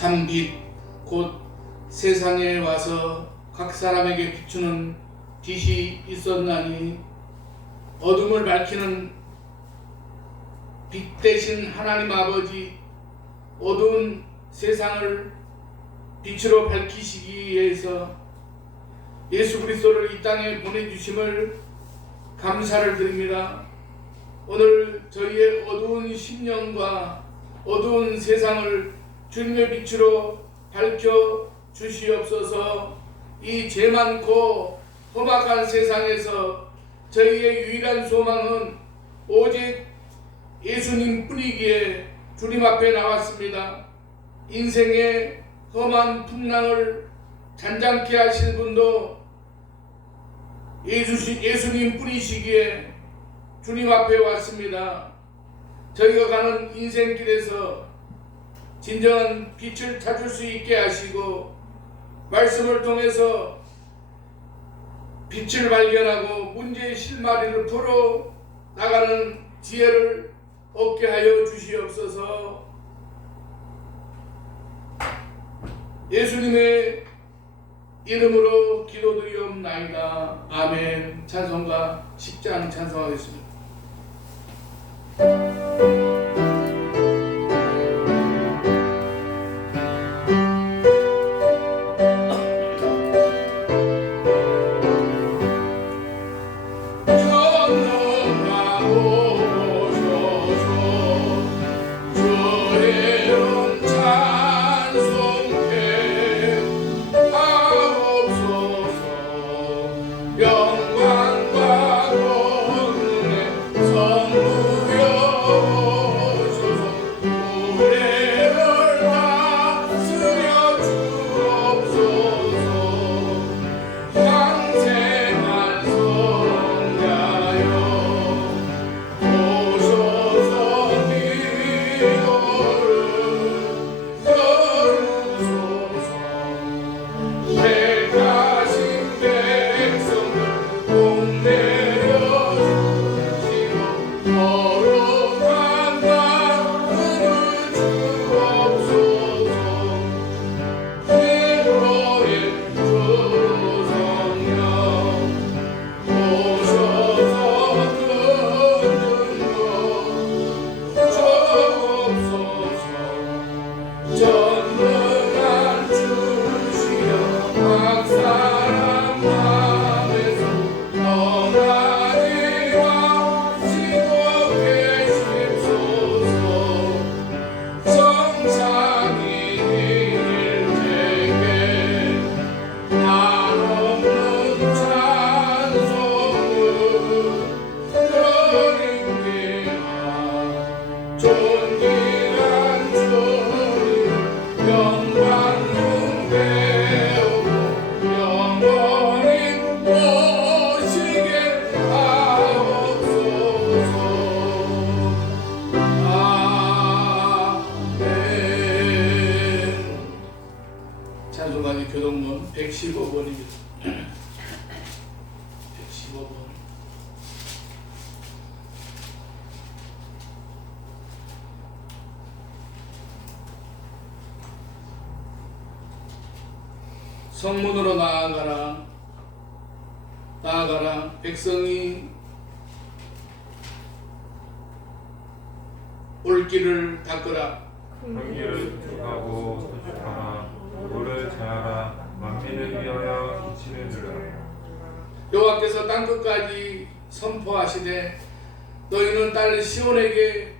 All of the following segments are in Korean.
참빛 곧 세상에 와서 각 사람에게 비추는 빛이 있었나니 어둠을 밝히는 빛 대신 하나님 아버지 어두운 세상을 빛으로 밝히시기 위해서 예수 그리스도를 이 땅에 보내주심을 감사를 드립니다. 오늘 저희의 어두운 심령과 어두운 세상을 주님의 빛으로 밝혀 주시옵소서. 이 죄 많고 험악한 세상에서 저희의 유일한 소망은 오직 예수님 뿐이기에 주님 앞에 나왔습니다. 인생의 험한 풍랑을 잔잔케 하실 분도 예수님 뿐이시기에 주님 앞에 왔습니다. 저희가 가는 인생길에서 진정한 빛을 찾을 수 있게 하시고 말씀을 통해서 빛을 발견하고 문제의 실마리를 풀어 나가는 지혜를 얻게 하여 주시옵소서. 예수님의 이름으로 기도드리옵나이다. 아멘. 찬송가 10장 찬송하겠습니다. 찬송가의 교동문 115번입니다. 115번. 성문으로 나아가라, 나아가라. 백성이 올 길을 닦으라. 그 길을 촉하고 도축하라. 물을 자하라. 만민을 위하여 이치를 들으라. 여호와께서 땅끝까지 선포하시되 너희는 딸 시온에게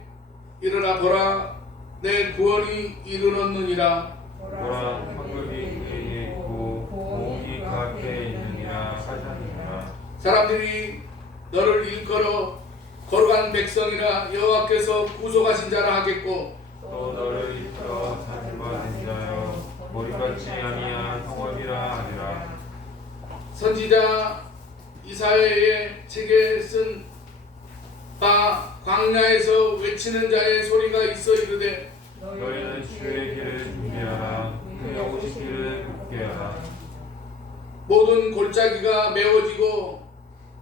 이르라. 보라, 내 구원이 이르렀느니라. 보라, 황금이 그에게 있고 공이 그 앞에 있느니라 하셨느니라. 사람들이 너를 일컬어 거룩한 백성이라 여호와께서 구속하신 자라 하겠고 또 너를 이끌어 자주받은 자여 머리같이 아니한 성읍이라 하리라. 선지자 이사야의 책에 쓴 바 광야에서 외치는 자의 소리가 있어 이르되 너희는 주의 길을 준비하라. 그의 오실 길을 굽게 하라. 모든 골짜기가 메워지고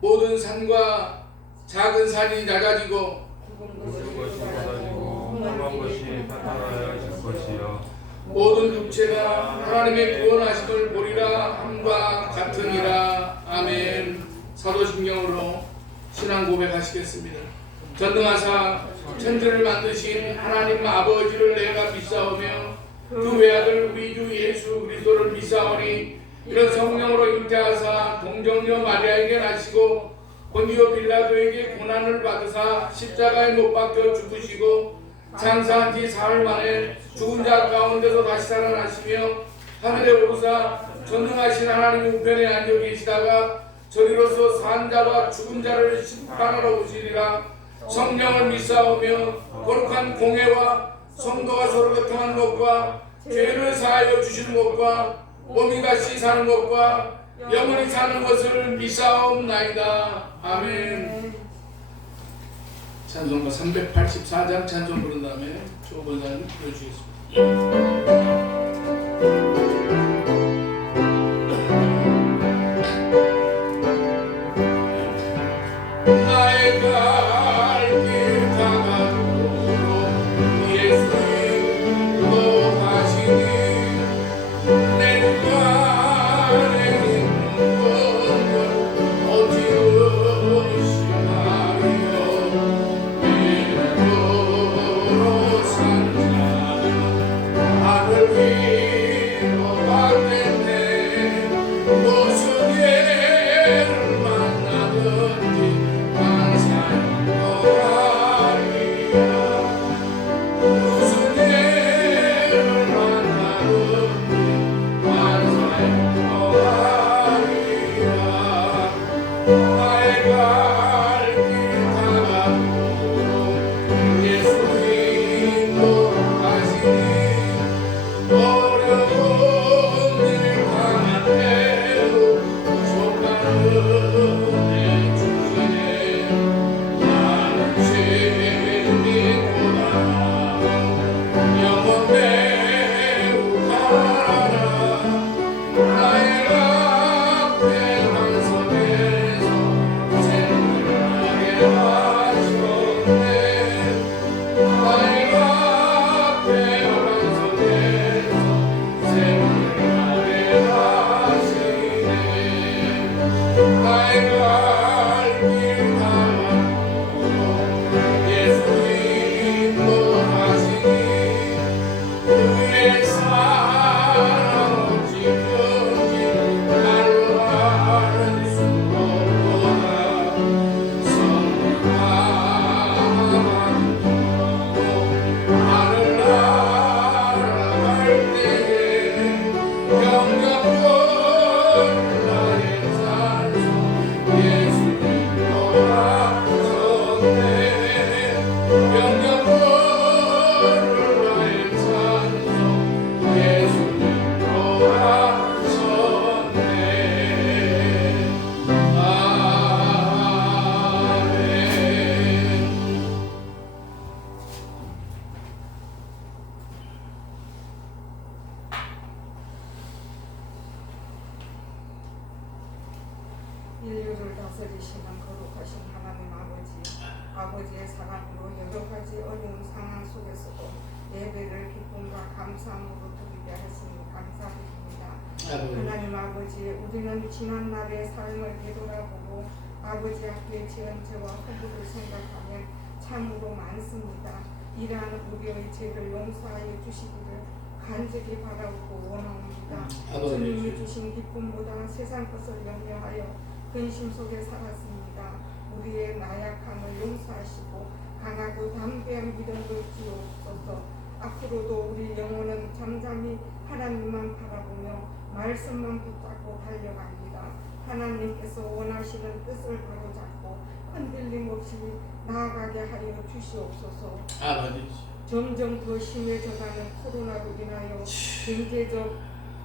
모든 산과 작은 산이 낮아지고 굵은 것이 쏟아지고 험한 것이 파탄하여 질 것이요 모든 육체가 하나님의 구원하심을 보리라 함과 같으니라. 아멘. 사도신경으로 신앙 고백하시겠습니다. 전능하사 천지를 만드신 하나님 아버지를 내가 믿사오며 그 외아들 우리 주 예수 그리스도를 믿사오니 이런 성령으로 잉태하사 동정녀 마리아에게 나시고 본디오 빌라도에게 고난을 받으사 십자가에 못 박혀 죽으시고 장사한 지 사흘 만에 죽은 자 가운데서 다시 살아나시며 하늘에 오르사 전능하신 하나님 우편에 앉아 계시다가 저리로서 산 자와 죽은 자를 심판하러 오시리라. 성령을 믿사오며 거룩한 공회와 성도가 서로 교통하는 것과 죄를 사하여 주시는 것과 몸이 다시 사는 것과 영원히 사는 것을 믿사옵나이다. 아멘. 찬송가 384장 찬송 부른 다음에 조 권사님 불러주시겠습니다. 나의 갈길 다가도록 예수님 인도하시니 내 눈가에 있는 것을 어찌으시나요. 믿음으로 산 자 하늘 위로 받겠네. 무슨 예를 만나든지 인류를 다스리시는 거룩하신 하나님 아버지의 사랑으로 여러 가지 어려운 상황 속에서도 예배를 기쁨과 감사함으로 드리게 하시니 감사드립니다. 하나님 아버지, 우리는 지난날의 삶을 되돌아보고 아버지 앞에 지은 죄와 허물을 생각하면 참으로 많습니다. 이러한 우리의 죄를 용서하여 주시기를 간절히 바라고 원합니다. 주님이 주신 기쁨보다 세상 것을 염려하여 근심 속에 살았습니다. 우리의 나약함을 용서하시고 강하고 담대한 믿음을 주옵소서. 앞으로도 우리 영혼은 잠잠히 하나님만 바라보며 말씀만 붙잡고 달려갑니다. 하나님께서 원하시는 뜻을 바로잡고 흔들림 없이 나아가게 하여 주시옵소서. 점점 더 심해져가는 코로나로 인하여 경제적,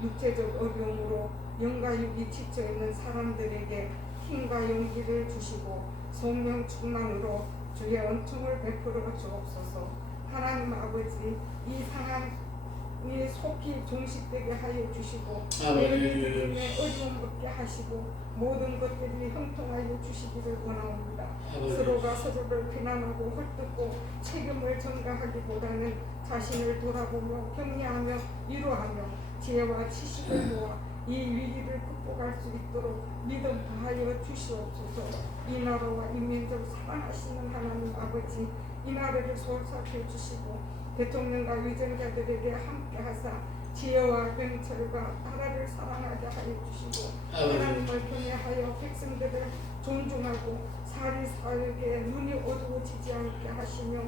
육체적 어려움으로 영과 육이 지쳐있는 사람들에게 힘과 용기를 주시고 성령 충만으로 주의 은총을 베풀어 주옵소서. 하나님 아버지, 이 상황 이 속히 종식되게 하여 주시고 아버지. 예수님의 어려움 없게 하시고 모든 것들이 형통하여 주시기를 원합니다. 아버지. 서로가 서로를 비난하고 헐뜯고 책임을 전가하기보다는 자신을 돌아보며 격려하며 위로하며 지혜와 지식을 모아 이 위기를 극복할 수 있도록 믿음 더하여 주시옵소서. 이 나라와 이 민족을 사랑하시는 하나님 아버지, 이 나라를 소홀하게 주시고 대통령과 위정자들에게 함께 하사 지혜와 병철과 나라를 사랑하게 하여 주시고 하나님을 경외하여 백성들을 존중하고 사리사욕에 눈이 어두워지지 않게 하시며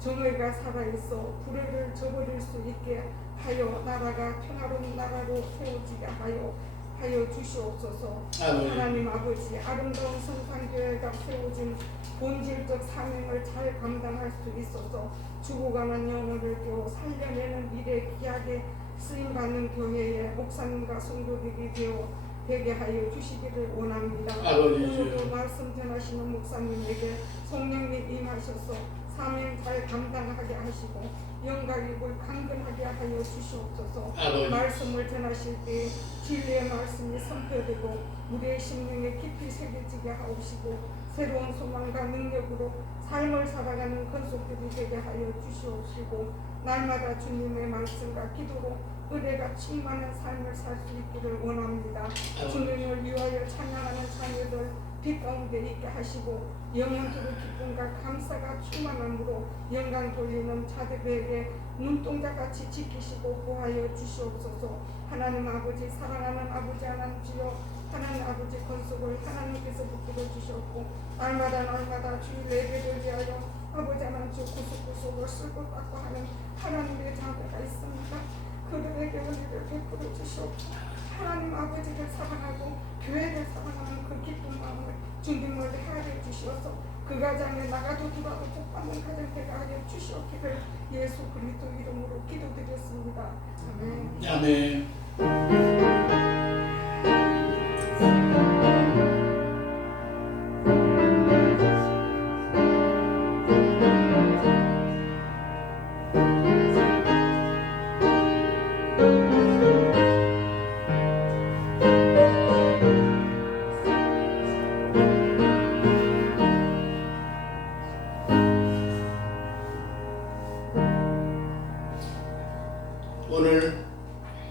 정의가 살아있어 불의를 저버릴 수 있게 하여 나라가 평화로운 나라로 세워지게 하여 주시옵소서. 하나님 아버지, 아름다운 성산교회가 세워진 본질적 사명을 잘 감당할 수 있어서 죽어가는 영혼을 깨워 살려내는 일에 귀하게 쓰임받는 교회의 목사님과 성도들이 되게 하여 주시기를 원합니다. 오늘도 말씀 전하시는 목사님에게 성령님 임하셔서 사명 잘 감당하게 하시고 영광이고 강건하게 하여 주시옵소서. 말씀을 전하실 때 진리의 말씀이 선포되고 우리의 심령에 깊이 새겨지게 하옵시고 새로운 소망과 능력으로 삶을 살아가는 건속들이 되게 하여 주시옵시고 날마다 주님의 말씀과 기도로 은혜가 충만한 삶을 살 수 있기를 원합니다. 주님을 위하여 찬양하는 자녀들 빛 가운데 있게 하시고 영원토록 기쁨과 감사가 충만함으로 영광 돌리는 자들에게 눈동자같이 지키시고 보하여 주시옵소서. 하나님 아버지, 사랑하는 아버지 하나님 주여, 하나님 아버지 건속을 하나님께서 붙들어 주셨고 날마다 주의 예배를 위하여 아버지 하나님 주 구속을 쓸고 닦고 하는 하나님의 자녀가 있습니다. 그들에게 은혜를 베풀어 주시옵소서. 하나님 아버지를 사랑하고 교회를 사랑하는 그 기쁜 마음을 주님을 하여 주시어서 그 가정에 나가도 들어도 복받는 가정 되게 하여 주시옵기를 예수 그리스도 이름으로 기도드렸습니다. 아멘. 아멘. 오늘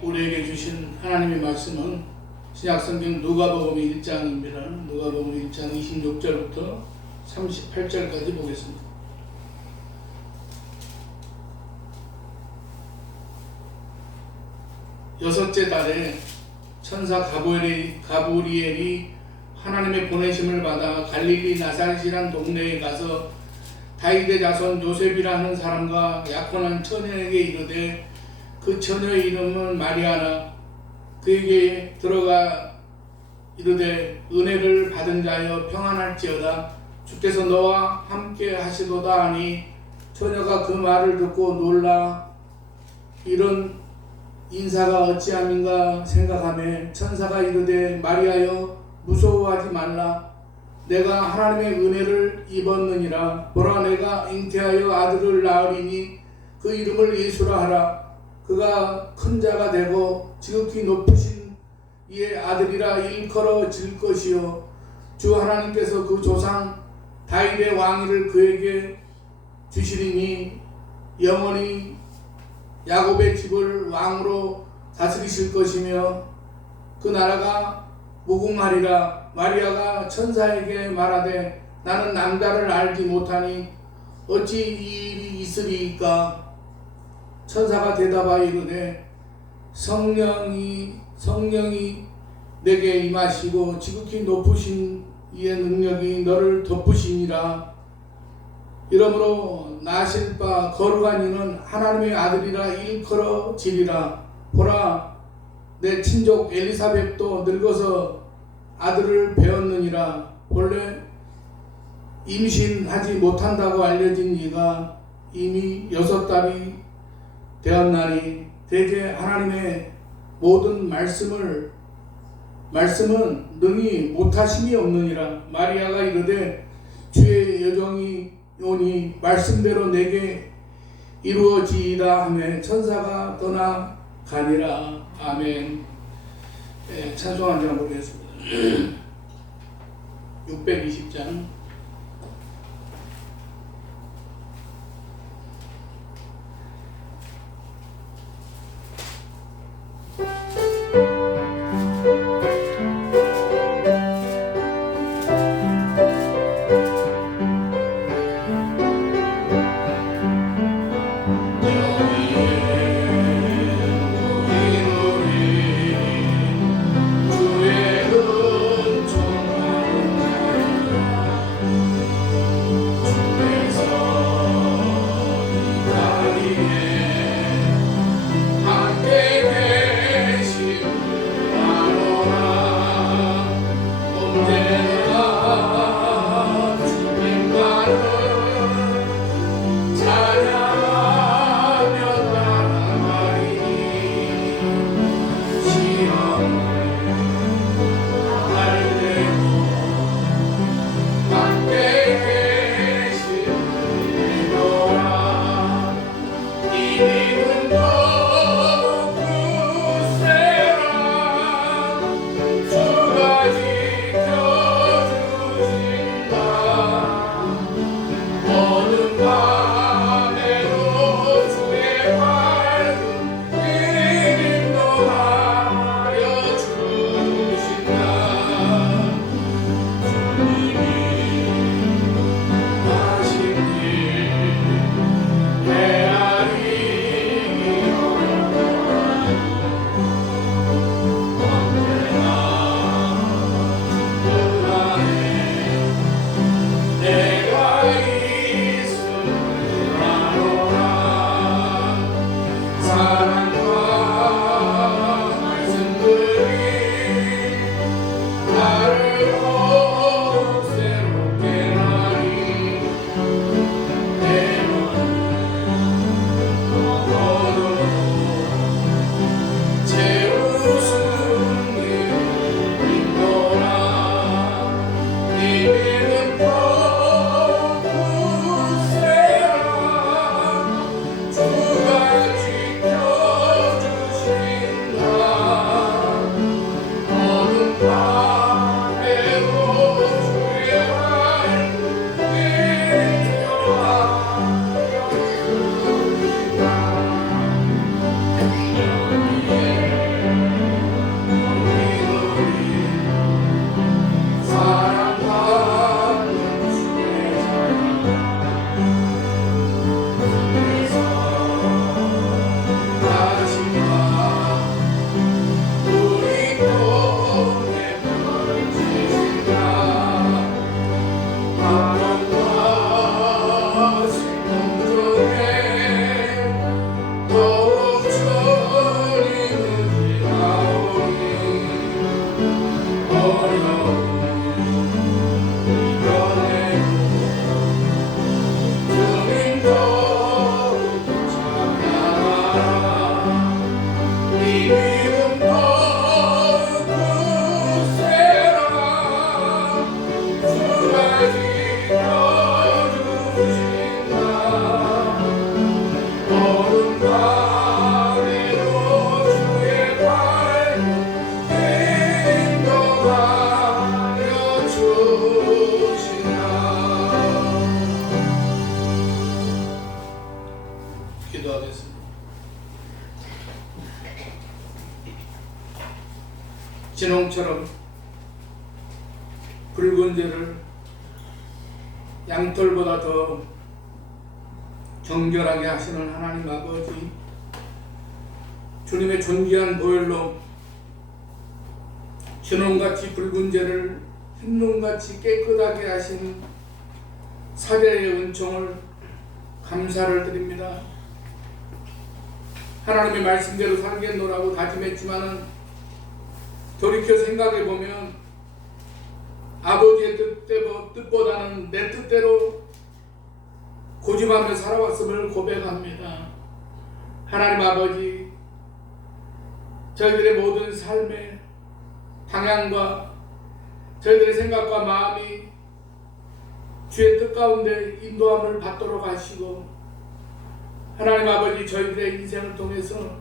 우리에게 주신 하나님의 말씀은 신약성경 누가복음 1장입니다. 누가복음 1장 26절부터 38절까지 보겠습니다. 여섯째 달에 천사 가브리엘이 하나님의 보내심을 받아 갈릴리 나사렛이란 동네에 가서 다윗의 자손 요셉이라는 사람과 약혼한 처녀에게 이르되 그 처녀의 이름은 마리아라. 그에게 들어가 이르되 은혜를 받은 자여 평안할지어다. 주께서 너와 함께 하시도다 하니 처녀가 그 말을 듣고 놀라 이런 인사가 어찌함인가 생각하며 천사가 이르되 마리아여 무서워하지 말라. 내가 하나님의 은혜를 입었느니라. 보라 내가 잉태하여 아들을 낳으리니 그 이름을 예수라 하라. 그가 큰 자가 되고 지극히 높으신 이의 아들이라 일컬어질 것이요 주 하나님께서 그 조상 다윗의 왕위를 그에게 주시리니 영원히 야곱의 집을 왕으로 다스리실 것이며 그 나라가 무궁하리라. 마리아가 천사에게 말하되 나는 남자를 알지 못하니 어찌 이 일이 있으리이까. 천사가 대답하여 이르되 성령이 내게 임하시고 지극히 높으신 이의 능력이 너를 덮으시니라. 이러므로 나실 바 거룩한 이는 하나님의 아들이라 일컬어지리라. 보라 내 친족 엘리사벳도 늙어서 아들을 배었느니라. 본래 임신하지 못한다고 알려진 이가 이미 6달이 되었나니 대개 하나님의 모든 말씀은 능히 못하심이 없느니라. 마리아가 이르되 주의 여종이 오니 말씀대로 내게 이루어지이다 하며 천사가 떠나가니라. 아멘. 네, 찬송 한 장 보겠습니다. 620장. 진홍처럼 붉은 죄를 양털보다 더 정결하게 하시는 하나님 아버지, 주님의 존귀한 보혈로 진홍같이 붉은 죄를 흰눈같이 깨끗하게 하신 사죄의 은총을 감사를 드립니다. 하나님의 말씀대로 살겠노라고 다짐했지만은 돌이켜 생각해보면 아버지의 뜻보다는 내 뜻대로 고집하며 살아왔음을 고백합니다. 하나님 아버지, 저희들의 모든 삶의 방향과 저희들의 생각과 마음이 주의 뜻 가운데 인도함을 받도록 하시고 하나님 아버지, 저희들의 인생을 통해서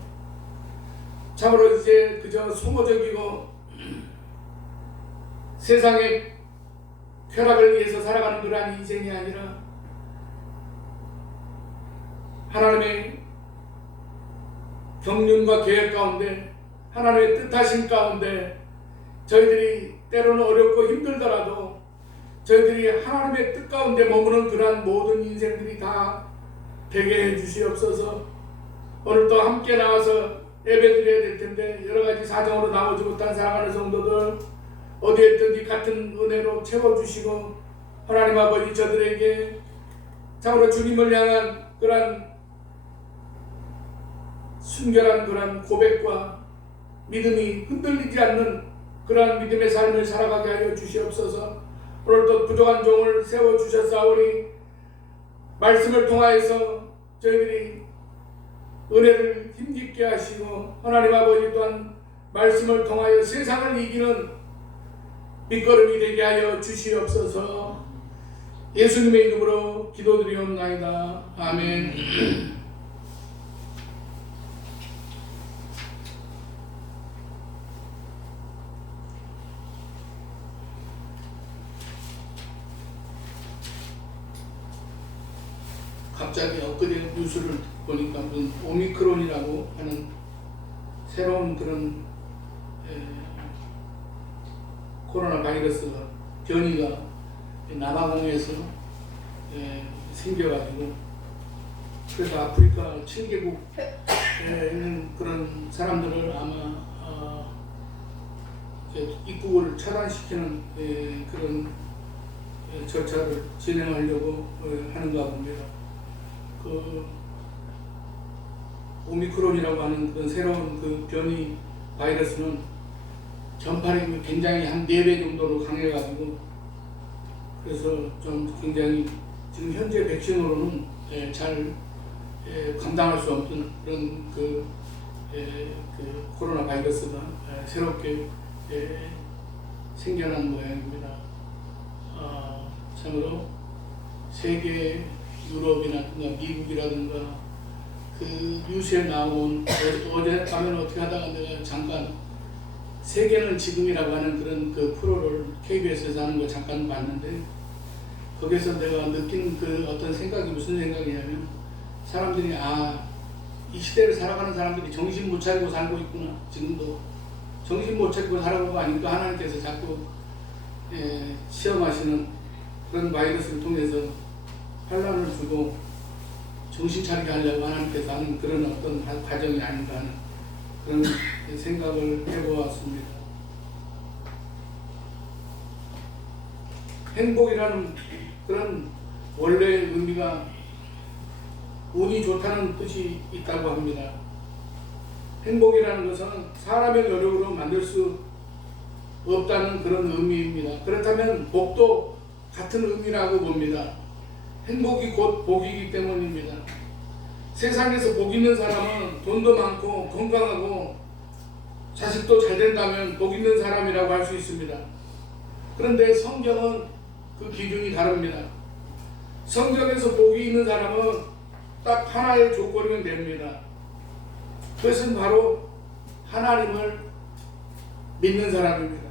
참으로 이제 그저 소모적이고 세상의 쾌락을 위해서 살아가는 그러한 인생이 아니라 하나님의 경륜과 계획 가운데, 하나님의 뜻하심 가운데 저희들이 때로는 어렵고 힘들더라도 저희들이 하나님의 뜻 가운데 머무는 그러한 모든 인생들이 다 되게 해주시옵소서. 오늘도 함께 나와서 예배드려야 될 텐데 여러 가지 사정으로 나오지 못한 사랑하는 성도들 어디에 있든지 같은 은혜로 채워주시고, 하나님 아버지, 저들에게 참으로 주님을 향한 그러한 순결한 그러한 고백과 믿음이 흔들리지 않는 그러한 믿음의 삶을 살아가게 하여 주시옵소서. 오늘도 부족한 종을 세워주셨사오니 말씀을 통하여서 저희들이 은혜를 힘있게 하시고, 하나님 아버지 또한 말씀을 통하여 세상을 이기는 밑거름이 되게 하여 주시옵소서. 예수님의 이름으로 기도드리옵나이다. 아멘. 갑자기 엊그제 뉴스를 보니까 무슨 오미크론이라고 하는 새로운 그런 코로나 바이러스가 변이가 남아공에서 생겨가지고, 그래서 아프리카 7개국에 있는 그런 사람들을 아마 입국을 차단시키는 그런 절차를 진행하려고 하는가 봅니다. 그 오미크론이라고 하는 그런 새로운 그 변이 바이러스는 전파력이 굉장히 한 4배 정도로 강해가지고, 그래서 좀 굉장히 지금 현재 백신으로는 잘 감당할 수 없는 그런 그 코로나 바이러스가 새롭게 생겨난 모양입니다. 참으로 세계 유럽이라든가 미국이라든가 그 뉴스에 나온, 어제 가면 어떻게 하다가 내가 잠깐 세계는 지금이라고 하는 그런 그 프로를 KBS에서 하는 거 잠깐 봤는데, 거기서 내가 느낀 그 어떤 생각이 무슨 생각이냐면, 사람들이 이 시대를 살아가는 사람들이 정신 못 차리고 살고 있구나. 지금도 정신 못 차리고 살아가는 거 아닙니까? 하나님께서 자꾸 시험하시는 그런 바이러스를 통해서 환란을 주고 정신 차리게 하려고 하나님께서 하는 그런 어떤 과정이 아닌가 하는 그런 생각을 해보았습니다. 행복이라는 그런 원래의 의미가 운이 좋다는 뜻이 있다고 합니다. 행복이라는 것은 사람의 노력으로 만들 수 없다는 그런 의미입니다. 그렇다면 복도 같은 의미라고 봅니다. 행복이 곧 복이기 때문입니다. 세상에서 복 있는 사람은 돈도 많고 건강하고 자식도 잘 된다면 복 있는 사람이라고 할 수 있습니다. 그런데 성경은 그 기준이 다릅니다. 성경에서 복이 있는 사람은 딱 하나의 조건이면 됩니다. 그것은 바로 하나님을 믿는 사람입니다.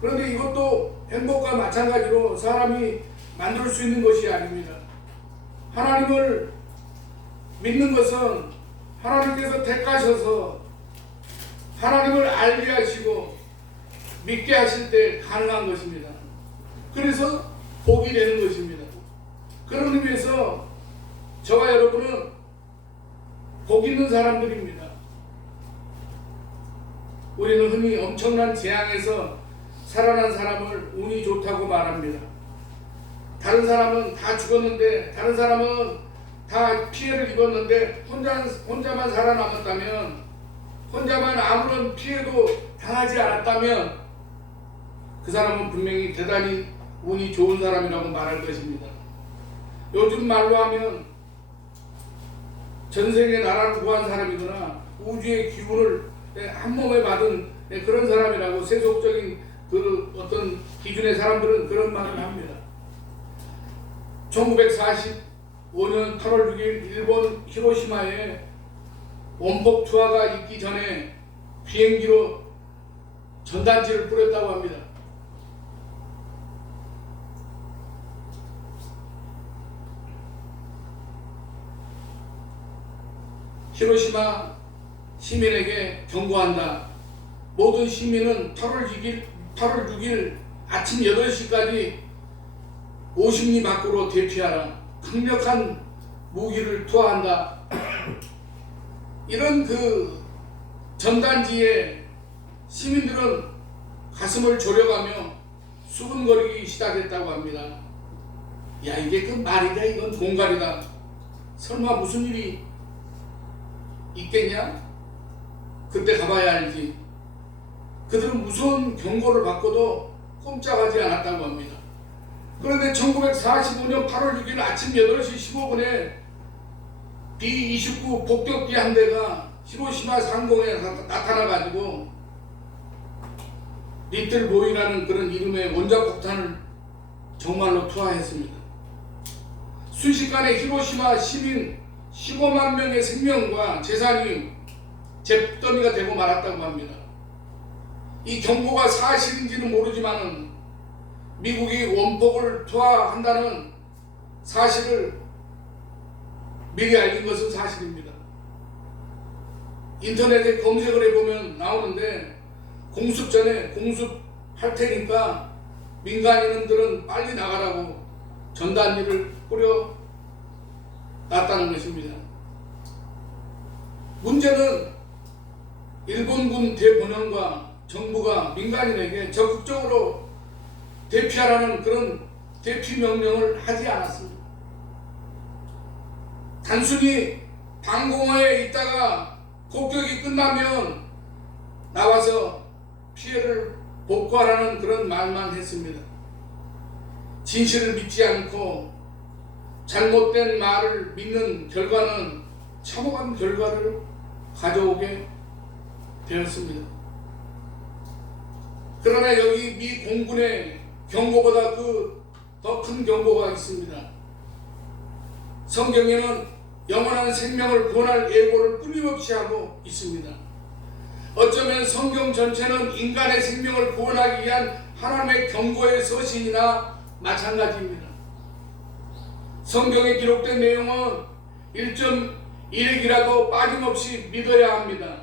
그런데 이것도 행복과 마찬가지로 사람이 만들 수 있는 것이 아닙니다. 하나님을 믿는 것은 하나님께서 택하셔서 하나님을 알게 하시고 믿게 하실 때 가능한 것입니다. 그래서 복이 되는 것입니다. 그런 의미에서 저와 여러분은 복 있는 사람들입니다. 우리는 흔히 엄청난 재앙에서 살아난 사람을 운이 좋다고 말합니다. 다른 사람은 다 죽었는데, 다른 사람은 다 피해를 입었는데 혼자만 살아남았다면, 혼자만 아무런 피해도 당하지 않았다면 그 사람은 분명히 대단히 운이 좋은 사람이라고 말할 것입니다. 요즘 말로 하면 전생에 나라를 구한 사람이거나 우주의 기운을 한 몸에 받은 그런 사람이라고 세속적인 그 어떤 기준의 사람들은 그런 말을 합니다. 1945 5년 8월 6일 일본 히로시마에 원폭 투하가 있기 전에 비행기로 전단지를 뿌렸다고 합니다. 히로시마 시민에게 경고한다. 모든 시민은 8월 6일 아침 8시까지 50리 밖으로 대피하라. 강력한 무기를 투하한다. 이런 그 전단지에 시민들은 가슴을 졸여가며 수근거리기 시작했다고 합니다. 야, 이게 그 말이다. 이건 공갈이다. 설마 무슨 일이 있겠냐? 그때 가봐야 알지. 그들은 무서운 경고를 받고도 꼼짝하지 않았다고 합니다. 그런데 1945년 8월 6일 아침 8시 15분에 B-29 폭격기 한 대가 히로시마 상공에 나타나가지고 리틀 보이라는 그런 이름의 원자폭탄을 정말로 투하했습니다. 순식간에 히로시마 시민 15만 명의 생명과 재산이 잿더미가 되고 말았다고 합니다. 이 경고가 사실인지는 모르지만 미국이 원폭을 투하한다는 사실을 미리 알린 것은 사실입니다. 인터넷에 검색을 해보면 나오는데 공습 전에 공습할 테니까 민간인들은 빨리 나가라고 전단지를 뿌려 놨다는 것입니다. 문제는 일본군 대본영과 정부가 민간인에게 적극적으로 대피하라는 그런 대피 명령을 하지 않았습니다. 단순히 방공호에 있다가 폭격이 끝나면 나와서 피해를 복구하라는 그런 말만 했습니다. 진실을 믿지 않고 잘못된 말을 믿는 결과는 참혹한 결과를 가져오게 되었습니다. 그러나 여기 미 공군의 경고보다 그 더 큰 경고가 있습니다. 성경에는 영원한 생명을 구원할 예고를 끊임없이 하고 있습니다. 어쩌면 성경 전체는 인간의 생명을 구원하기 위한 하나님의 경고의 서신이나 마찬가지입니다. 성경에 기록된 내용은 1.1핵이라도 빠짐없이 믿어야 합니다.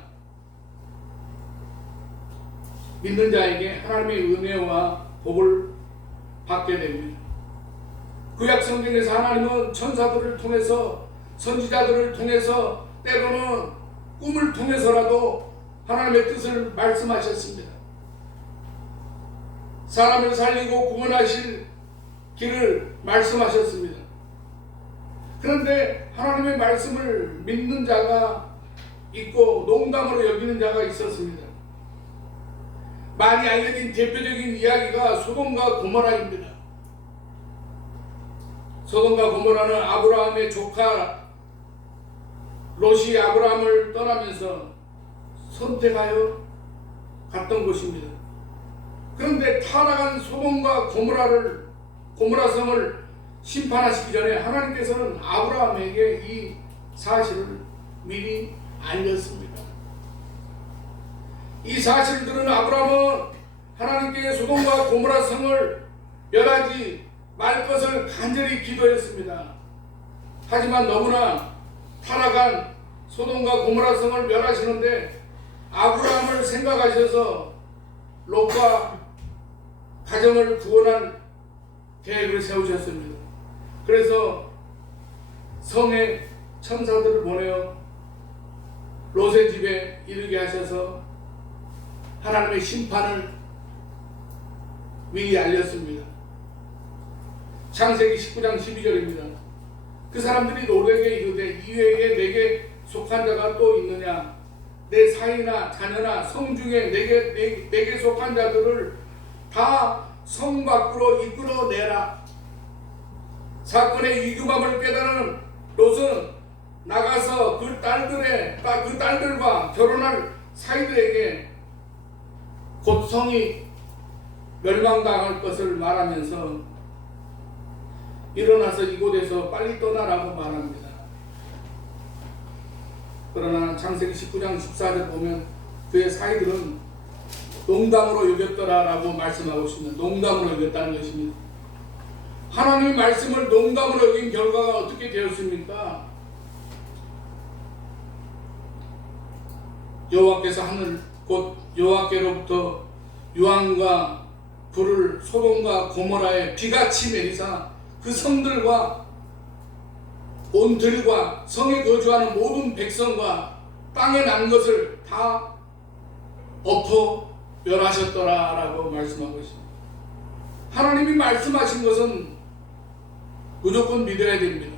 믿는 자에게 하나님의 은혜와 복을 받게 됩니다. 구약 성경에서 하나님은 천사들을 통해서 선지자들을 통해서 때로는 꿈을 통해서라도 하나님의 뜻을 말씀하셨습니다. 사람을 살리고 구원하실 길을 말씀하셨습니다. 그런데 하나님의 말씀을 믿는 자가 있고 농담으로 여기는 자가 있었습니다. 많이 알려진 대표적인 이야기가 소돔과 고모라입니다. 소돔과 고모라는 아브라함의 조카 롯이 아브라함을 떠나면서 선택하여 갔던 곳입니다. 그런데 타락한 소돔과 고모라성을 심판하시기 전에 하나님께서는 아브라함에게 이 사실을 미리 알렸습니다. 이 사실을 들은 아브라함은 하나님께 소돔과 고모라 성을 멸하지 말 것을 간절히 기도했습니다. 하지만 너무나 타락한 소돔과 고모라 성을 멸하시는데 아브라함을 생각하셔서 롯과 가정을 구원할 계획을 세우셨습니다. 그래서 성에 천사들을 보내어 롯의 집에 이르게 하셔서 하나님의 심판을 미리 알렸습니다. 창세기 19장 12절입니다. 그 사람들이 롯에게 이르되 이외에 내게 속한 자가 또 있느냐? 내 사이나 자녀나 성 중에 내게 속한 자들을 다 성 밖으로 이끌어내라. 사건의 위급함을 깨달은 롯은 나가서 그 딸들과 결혼할 사이들에게 곧 성이 멸망당할 것을 말하면서 일어나서 이곳에서 빨리 떠나라고 말합니다. 그러나 창세기 19장 14절 보면 그의 사이들은 농담으로 여겼더라라고 말씀하고 있습니다. 농담으로 여겼다는 것입니다. 하나님의 말씀을 농담으로 여긴 결과가 어떻게 되었습니까? 여호와께서 하늘 곧 여호와께로부터 유황과 불을 소돔과 고모라에 비같이 내리사 그 성들과 온 들과 성에 거주하는 모든 백성과 땅에 난 것을 다 엎어 멸하셨더라라고 말씀하고 있습니다. 하나님이 말씀하신 것은 무조건 믿어야 됩니다.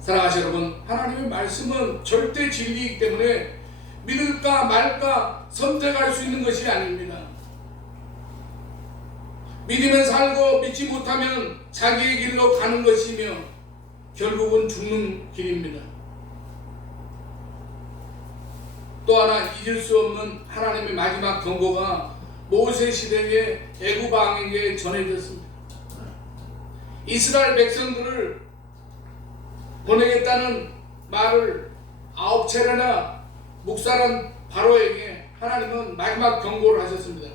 사랑하시는 여러분, 하나님의 말씀은 절대 진리이기 때문에 믿을까 말까 선택할 수 있는 것이 아닙니다. 믿으면 살고 믿지 못하면 자기의 길로 가는 것이며 결국은 죽는 길입니다. 또 하나 잊을 수 없는 하나님의 마지막 경고가 모세 시대의 애굽 왕에게 전해졌습니다. 이스라엘 백성들을 보내겠다는 말을 9차례나 묵살한 바로에게 하나님은 마지막 경고를 하셨습니다.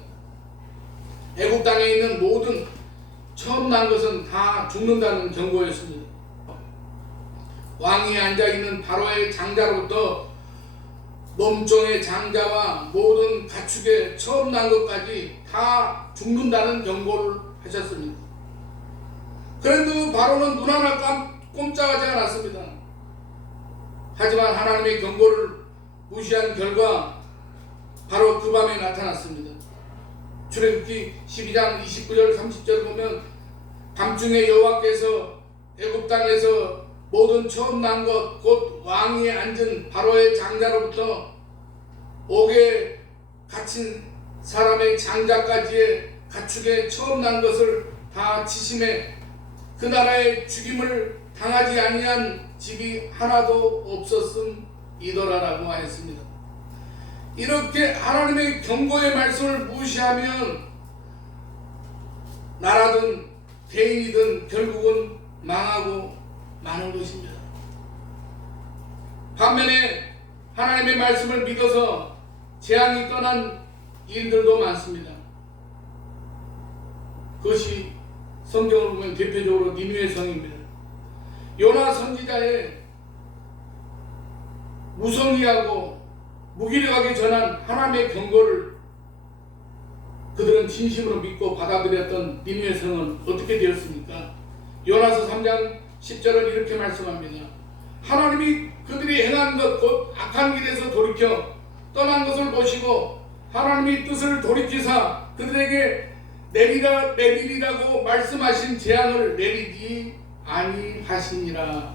애굽 땅에 있는 모든 처음 난 것은 다 죽는다는 경고였습니다. 왕이 앉아있는 바로의 장자로부터 몸종의 장자와 모든 가축의 처음 난 것까지 다 죽는다는 경고를 하셨습니다. 그래도 바로는 눈 하나 꼼짝하지 않았습니다. 하지만 하나님의 경고를 무시한 결과 바로 그 밤에 나타났습니다. 출애굽기 12장 29절 30절 보면 밤중에 여호와께서 애굽 땅에서 모든 처음 난 것 곧 왕이 앉은 바로의 장자로부터 옥에 갇힌 사람의 장자까지의 가축의 처음 난 것을 다 치심해 그 나라의 죽임을 당하지 아니한 집이 하나도 없었음이더라라고 하였습니다. 이렇게 하나님의 경고의 말씀을 무시하면 나라든 개인이든 결국은 망하고 마는 것입니다. 반면에 하나님의 말씀을 믿어서 재앙이 떠난 일들도 많습니다. 그것이 성경을 보면 대표적으로 니느웨 성입니다. 요나 선지자의 무성의하고 무기력하게 전한 하나님의 경고를 그들은 진심으로 믿고 받아들였던 니느웨 성은 어떻게 되었습니까? 요나서 3장 10절은 이렇게 말씀합니다. 하나님이 그들이 행한 것 곧 악한 길에서 돌이켜 떠난 것을 보시고 하나님이 뜻을 돌이키사 그들에게 내리리라고 말씀하신 재앙을 내리지 아니하시니라.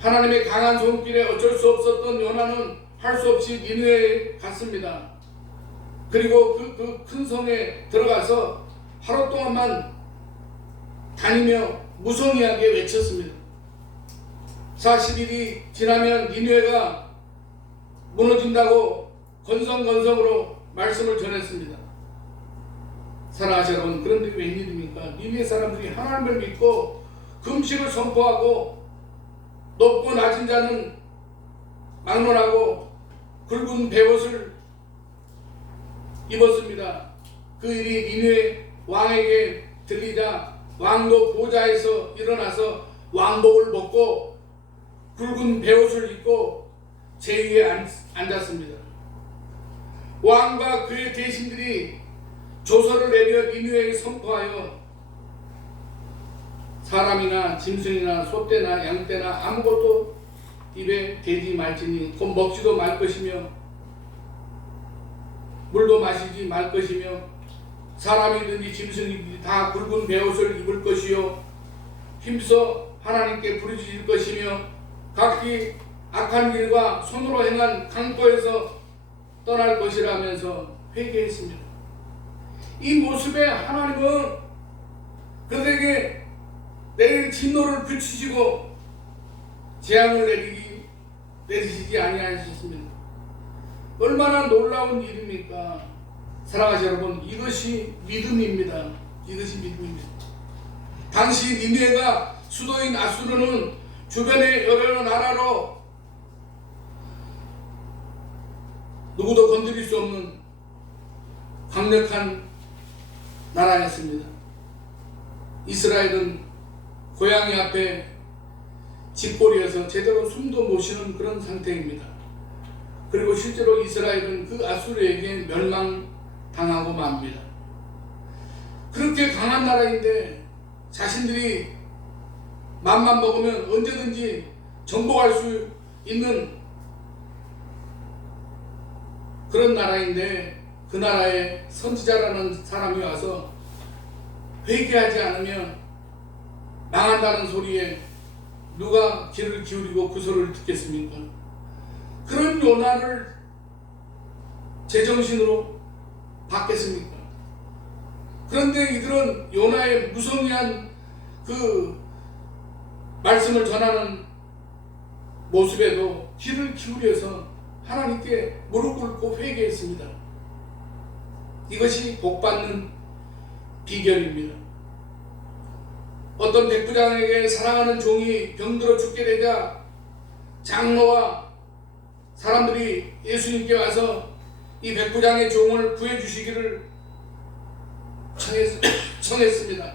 하나님의 강한 손길에 어쩔 수 없었던 요나는 할 수 없이 니느웨에 갔습니다. 그리고 그 큰 성에 들어가서 하루 동안만 다니며 무성의하게 외쳤습니다. 40일이 지나면 니느웨가 무너진다고 건성건성으로 말씀을 전했습니다. 사랑하시는 여러분, 그런데 웬일입니까? 니느웨 사람들이 하나님을 믿고 금식을 선포하고 높고 낮은 자는 막론하고 굵은 베옷을 입었습니다. 그 일이 니느웨 왕에게 들리자 왕도 보좌에서 일어나서 왕복을 벗고 굵은 베옷을 입고 제위에 앉았습니다. 왕과 그의 대신들이 조서를 내려 니느웨에 선포하여 사람이나 짐승이나 소떼나 양떼나 아무것도 입에 대지 말지니 곧 먹지도 말 것이며 물도 마시지 말 것이며 사람이든지 짐승이든지 다 굵은 베옷을 입을 것이요 힘써 하나님께 부르짖을 것이며 각기 악한 길과 손으로 행한 강도에서 떠날 것이라면서 회개했습니다. 이 모습에 하나님은 그들에게 내릴 진노를 그치시고 재앙을 내리시지 아니하셨습니다. 얼마나 놀라운 일입니까? 사랑하는 여러분, 이것이 믿음입니다. 이것이 믿음입니다. 당시 니느웨가 수도인 아수르는 주변의 여러 나라로 누구도 건드릴 수 없는 강력한 나라였습니다. 이스라엘은 고양이 앞에 집골이어서 제대로 숨도 못 쉬는 그런 상태입니다. 그리고 실제로 이스라엘은 그 아수르에게 멸망당하고 맙니다. 그렇게 강한 나라인데 자신들이 맘만 먹으면 언제든지 정복할 수 있는 그런 나라인데, 그 나라에 선지자라는 사람이 와서 회개하지 않으면 망한다는 소리에 누가 귀를 기울이고 그 소리를 듣겠습니까? 그런 요나를 제정신으로 받겠습니까? 그런데 이들은 요나의 무성의한 그 말씀을 전하는 모습에도 귀를 기울여서 하나님께 무릎 꿇고 회개했습니다. 이것이 복받는 비결입니다. 어떤 백부장에게 사랑하는 종이 병들어 죽게 되자 장로와 사람들이 예수님께 와서 이 백부장의 종을 구해주시기를 청했습니다.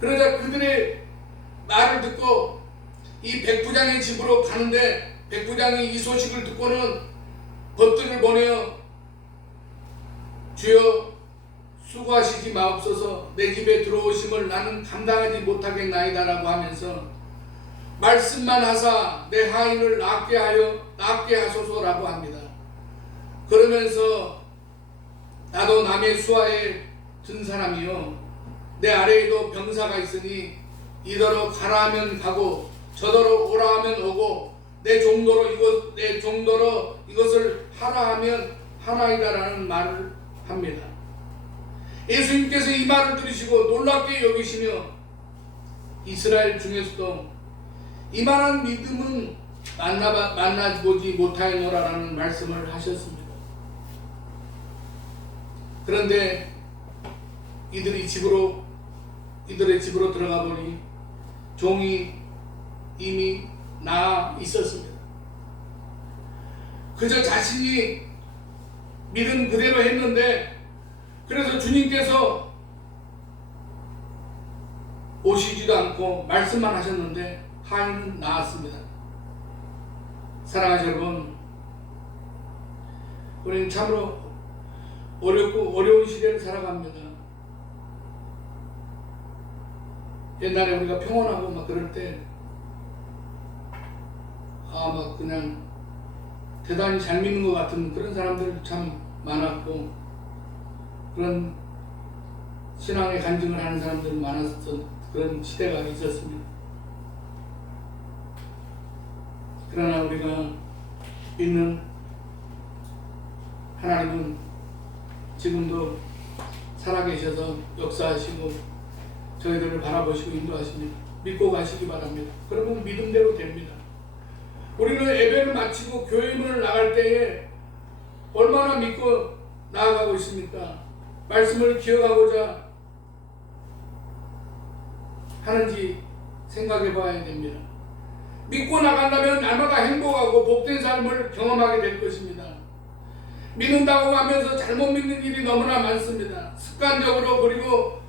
그러자 그들의 말을 듣고 이 백부장의 집으로 가는데, 백부장이 이 소식을 듣고는 벗들을 보내어 주여 수고하시지 마옵소서, 내 집에 들어오심을 나는 감당하지 못하겠나이다 라고 하면서 말씀만 하사 내 하인을 낫게 하소서라고 합니다. 그러면서 나도 남의 수하에 든 사람이요, 내 아래에도 병사가 있으니 이더러 가라 하면 가고 저더러 오라 하면 오고 내 종도로 이것을 하라 하면 하나이다라는 말을 합니다. 예수님께서 이 말을 들으시고 놀랍게 여기시며 이스라엘 중에서도 이만한 믿음은 만나보지 못하였노라라는 말씀을 하셨습니다. 그런데 이들의 집으로 들어가 보니 종이 이미 나아 있었습니다. 그저 자신이 믿은 그대로 했는데, 그래서 주님께서 오시지도 않고 말씀만 하셨는데 하인은 나았습니다. 사랑하는 여러분, 우리는 참으로 어려운 시대를 살아갑니다. 옛날에 우리가 평온하고 막 그럴 때 막 그냥 대단히 잘 믿는 것 같은 그런 사람들 참 많았고, 그런 신앙의 간증을 하는 사람들이 많았던 그런 시대가 있었습니다. 그러나 우리가 믿는 하나님은 지금도 살아계셔서 역사하시고 저희들을 바라보시고 인도하십니다. 믿고 가시기 바랍니다. 그러면 믿음대로 됩니다. 우리는 예배를 마치고 교회 문을 나갈 때에 얼마나 믿고 나아가고 있습니까? 말씀을 기억하고자 하는지 생각해 봐야 됩니다. 믿고 나간다면 날마다 행복하고 복된 삶을 경험하게 될 것입니다. 믿는다고 하면서 잘못 믿는 일이 너무나 많습니다. 습관적으로, 그리고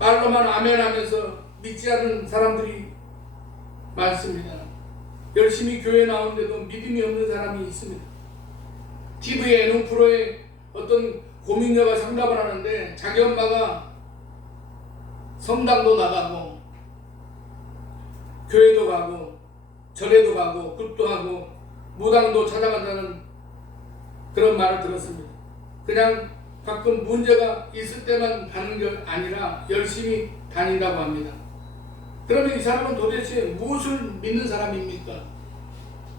말로만 아멘 하면서 믿지 않는 사람들이 많습니다. 열심히 교회 나오는데도 믿음이 없는 사람이 있습니다. TV에 예능 프로에 어떤 고민녀가 상담을 하는데 자기 엄마가 성당도 나가고 교회도 가고 절에도 가고 굿도 하고 무당도 찾아간다는 그런 말을 들었습니다. 그냥 가끔 문제가 있을 때만 가는 게 아니라 열심히 다닌다고 합니다. 그러면 이 사람은 도대체 무엇을 믿는 사람입니까?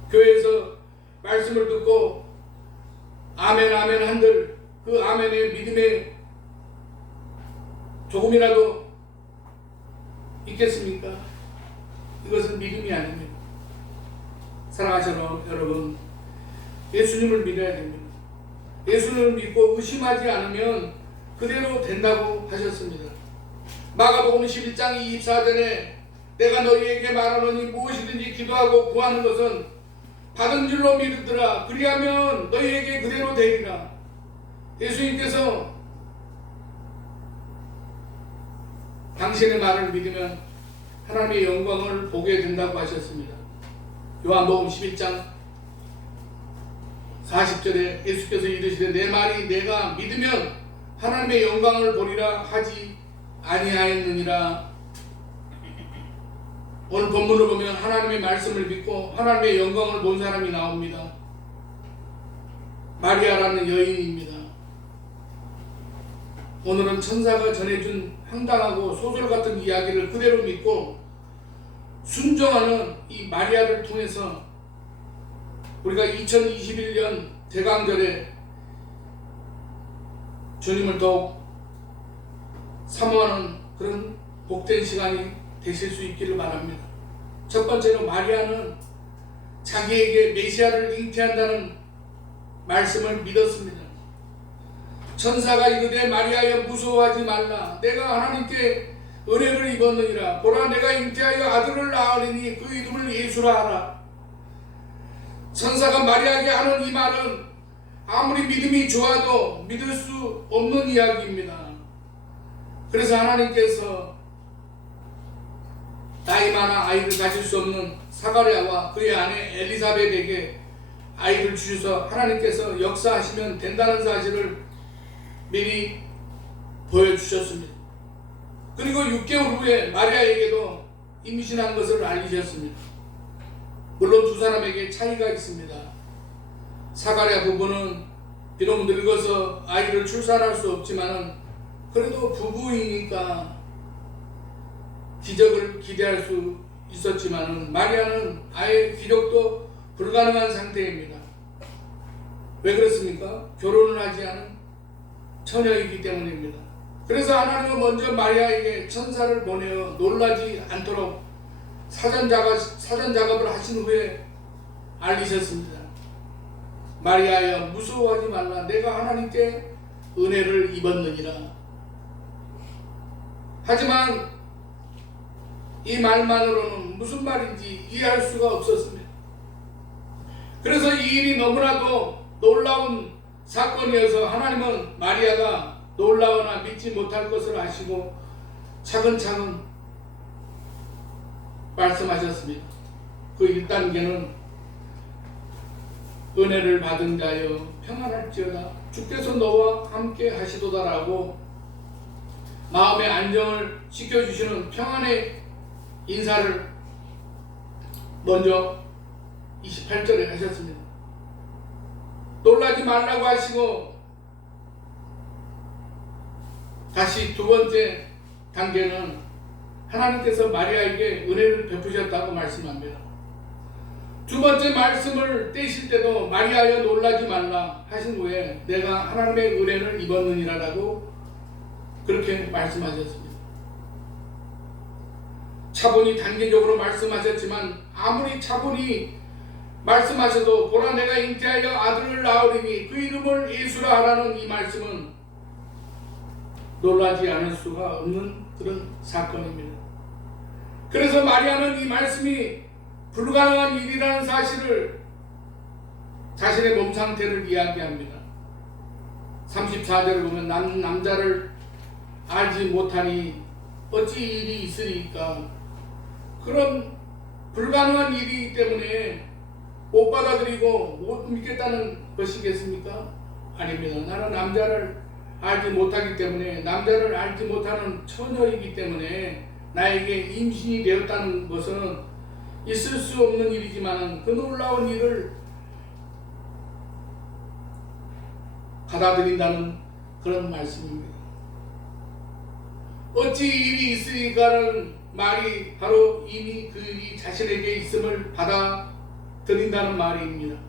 교회에서 말씀을 듣고 아멘 아멘 한들 그 아멘의 믿음에 조금이라도 있겠습니까? 이것은 믿음이 아닙니다. 사랑하시는 여러분, 예수님을 믿어야 됩니다. 예수를 믿고 의심하지 않으면 그대로 된다고 하셨습니다. 마가복음 11장 24절에 내가 너희에게 말하노니 무엇이든지 기도하고 구하는 것은 받은 줄로 믿으더라. 그리하면 너희에게 그대로 되리라. 예수님께서 당신의 말을 믿으면 하나님의 영광을 보게 된다고 하셨습니다. 요한복음 11장 40절에 예수께서 이르시되 내 말이 내가 믿으면 하나님의 영광을 보리라 하지 아니하였느니라. 오늘 본문을 보면 하나님의 말씀을 믿고 하나님의 영광을 본 사람이 나옵니다. 마리아라는 여인입니다. 오늘은 천사가 전해준 황당하고 소설 같은 이야기를 그대로 믿고 순종하는 이 마리아를 통해서 우리가 2021년 대강절에 주님을 더욱 사모하는 그런 복된 시간이 되실 수 있기를 바랍니다. 첫 번째로 마리아는 자기에게 메시아를 잉태한다는 말씀을 믿었습니다. 천사가 이르되 마리아여 무서워하지 말라. 내가 하나님께 은혜를 입었느니라. 보라 내가 잉태하여 아들을 낳으리니 그 이름을 예수라 하라. 천사가 마리아에게 하는 이 말은 아무리 믿음이 좋아도 믿을 수 없는 이야기입니다. 그래서 하나님께서 나이 많아 아이를 가질 수 없는 사가랴와 그의 아내 엘리사벳에게 아이를 주셔서 하나님께서 역사하시면 된다는 사실을 미리 보여주셨습니다. 그리고 6개월 후에 마리아에게도 임신한 것을 알리셨습니다. 물론 두 사람에게 차이가 있습니다. 사가랴 부부는 비록 늙어서 아이를 출산할 수 없지만 그래도 부부이니까 기적을 기대할 수 있었지만 마리아는 아예 기적도 불가능한 상태입니다. 왜 그렇습니까? 결혼을 하지 않은 처녀이기 때문입니다. 그래서 하나님은 먼저 마리아에게 천사를 보내어 놀라지 않도록 사전 작업을 하신 후에 알리셨습니다. 마리아여 무서워하지 말라. 내가 하나님께 은혜를 입었느니라. 하지만 이 말만으로는 무슨 말인지 이해할 수가 없었습니다. 그래서 이 일이 너무나도 놀라운 사건이어서 하나님은 마리아가 놀라거나 믿지 못할 것을 아시고 차근차근 말씀하셨습니다. 그 1단계는 은혜를 받은 자여 평안할지어다. 주께서 너와 함께 하시도다라고 마음의 안정을 시켜주시는 평안의 인사를 먼저 28절에 하셨습니다. 놀라지 말라고 하시고 다시 두 번째 단계는 하나님께서 마리아에게 은혜를 베푸셨다고 말씀합니다. 두 번째 말씀을 떼실 때도 마리아여 놀라지 말라 하신 후에 내가 하나님의 은혜를 입었느니라라고 그렇게 말씀하셨습니다. 차분히 단계적으로 말씀하셨지만 아무리 차분히 말씀하셔도 보라 내가 잉태하여 아들을 낳으리니 그 이름을 예수라 하라는 이 말씀은 놀라지 않을 수가 없는 그런 사건입니다. 그래서 마리아는 이 말씀이 불가능한 일이라는 사실을 자신의 몸 상태를 이야기합니다. 34절을 보면 남자를 알지 못하니 어찌 일이 있으리까. 그런 불가능한 일이기 때문에 못 받아들이고 못 믿겠다는 것이겠습니까? 아닙니다. 나는 남자를 알지 못하기 때문에, 남자를 알지 못하는 처녀이기 때문에 나에게 임신이 되었다는 것은 있을 수 없는 일이지만 그 놀라운 일을 받아들인다는 그런 말씀입니다. 어찌 일이 있으리까라는 말이 바로 이미 그 일이 자신에게 있음을 받아들인다는 말입니다.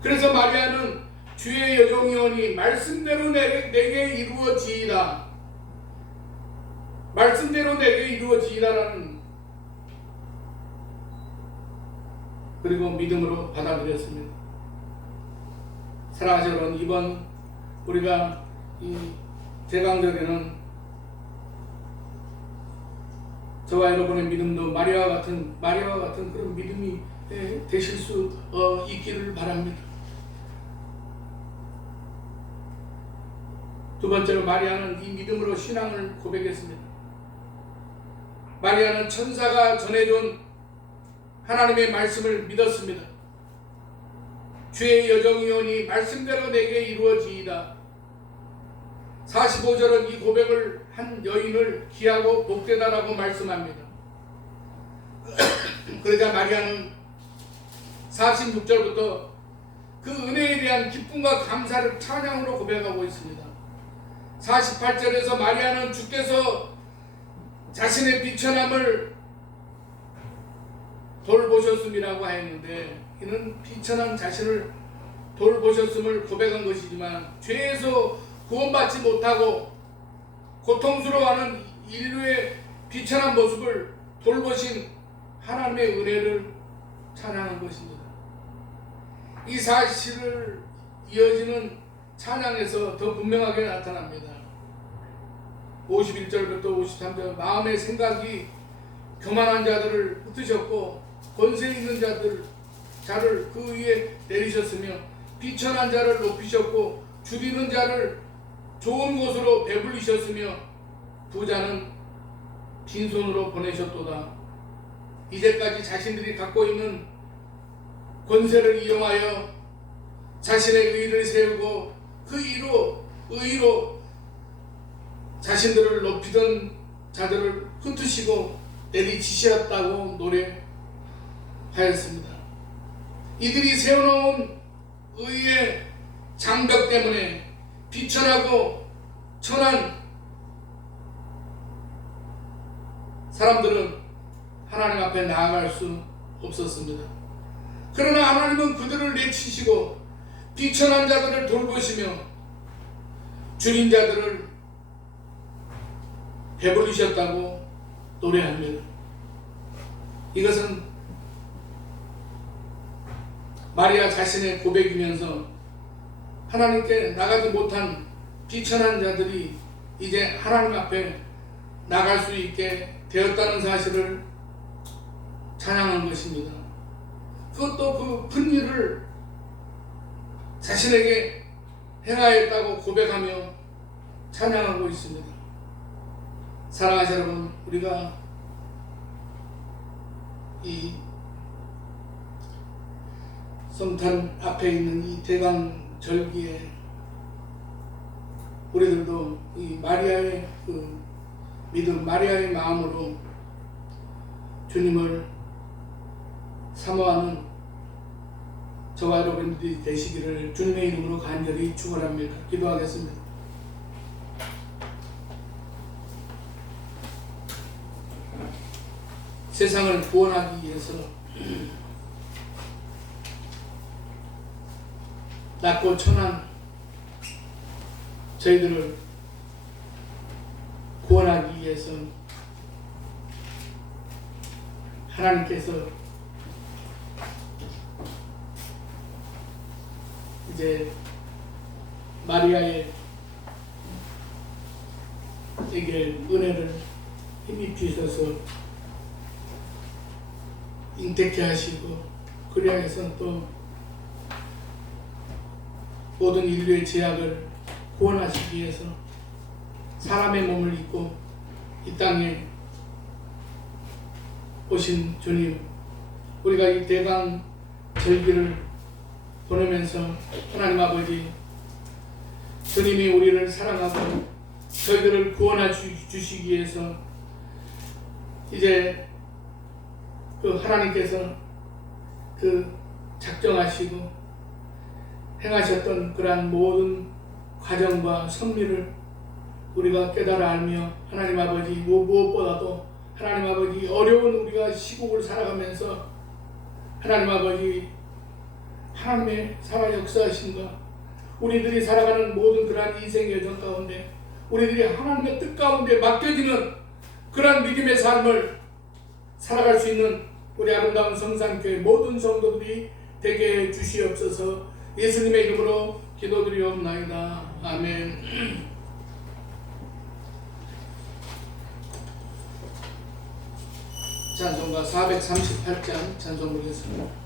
그래서 마리아는 주의 여종이오니 말씀대로 내게 이루어지이다. 말씀대로 내게 이루어지이다라는 그리고 믿음으로 받아들였습니다. 사랑하는 여러분, 이번 우리가 이 대강절에는 저와 여러분의 믿음도 마리아와 같은 그런 믿음이 되실 수 있기를 바랍니다. 두 번째로 마리아는 이 믿음으로 신앙을 고백했습니다. 마리아는 천사가 전해준 하나님의 말씀을 믿었습니다. 주의 여정이오니 말씀대로 내게 이루어지이다. 45절은 이 고백을 한 여인을 귀하고 복되다라고 말씀합니다. 그러자 마리아는 46절부터 그 은혜에 대한 기쁨과 감사를 찬양으로 고백하고 있습니다. 48절에서 마리아는 주께서 자신의 비천함을 돌보셨음이라고 했는데, 이는 비천한 자신을 돌보셨음을 고백한 것이지만 죄에서 구원받지 못하고 고통스러워하는 인류의 비천한 모습을 돌보신 하나님의 은혜를 찬양한 것입니다. 이 사실을 이어지는 찬양에서 더 분명하게 나타납니다. 51절부터 53절, 마음의 생각이 교만한 자들을 흩으셨고 권세 있는 자를 그 위에 내리셨으며 비천한 자를 높이셨고 줄이는 자를 좋은 곳으로 배불리셨으며 부자는 빈손으로 보내셨도다. 이제까지 자신들이 갖고 있는 권세를 이용하여 자신의 의를 세우고 그 의로 자신들을 높이던 자들을 흩으시고 내리치셨다고 노래하였습니다. 이들이 세워놓은 의의 장벽 때문에 비천하고 천한 사람들은 하나님 앞에 나아갈 수 없었습니다. 그러나 하나님은 그들을 내치시고 비천한 자들을 돌보시며 줄인 자들을 배불리셨다고 노래합니다. 이것은 마리아 자신의 고백이면서 하나님께 나가지 못한 비천한 자들이 이제 하나님 앞에 나갈 수 있게 되었다는 사실을 찬양한 것입니다. 그것도 그 큰 일을 자신에게 행하였다고 고백하며 찬양하고 있습니다. 사랑하는 여러분, 우리가 이 성탄 앞에 있는 이 대강절기에 우리들도 이 마리아의 그 믿음, 마리아의 마음으로 주님을 사모하는 저와 여러분들이 되시기를 주님의 이름으로 간절히 축원합니다. 기도하겠습니다. 세상을 구원하기 위해서 낮고 천한 저희들을 구원하기 위해서 하나님께서 이제 마리아에게 은혜를 힘입 주셔서 잉태케 하시고 그리하여서 또 모든 인류의 죄악을 구원하시기 위해서 사람의 몸을 입고 이 땅에 오신 주님, 우리가 이 대강 절기를 보내면서 하나님 아버지, 주님이 우리를 사랑하고 저희들을 구원해 주시기 위해서 이제 그 하나님께서 그 작정하시고 행하셨던 그러한 모든 과정과 섭리를 우리가 깨달아 알며 하나님 아버지, 무엇보다도 하나님 아버지, 어려운 우리가 시국을 살아가면서 하나님 아버지, 하나님의 살아 역사하신가, 우리들이 살아가는 모든 그러한 인생의 여정 가운데 우리들이 하나님의 뜻 가운데 맡겨지는 그러한 믿음의 삶을 살아갈 수 있는 우리 아름다운 성산교회 모든 성도들이 되게 해 주시옵소서. 예수님의 이름으로 기도드리옵나이다. 아멘. 찬송가 438장 찬송 부르겠습니다.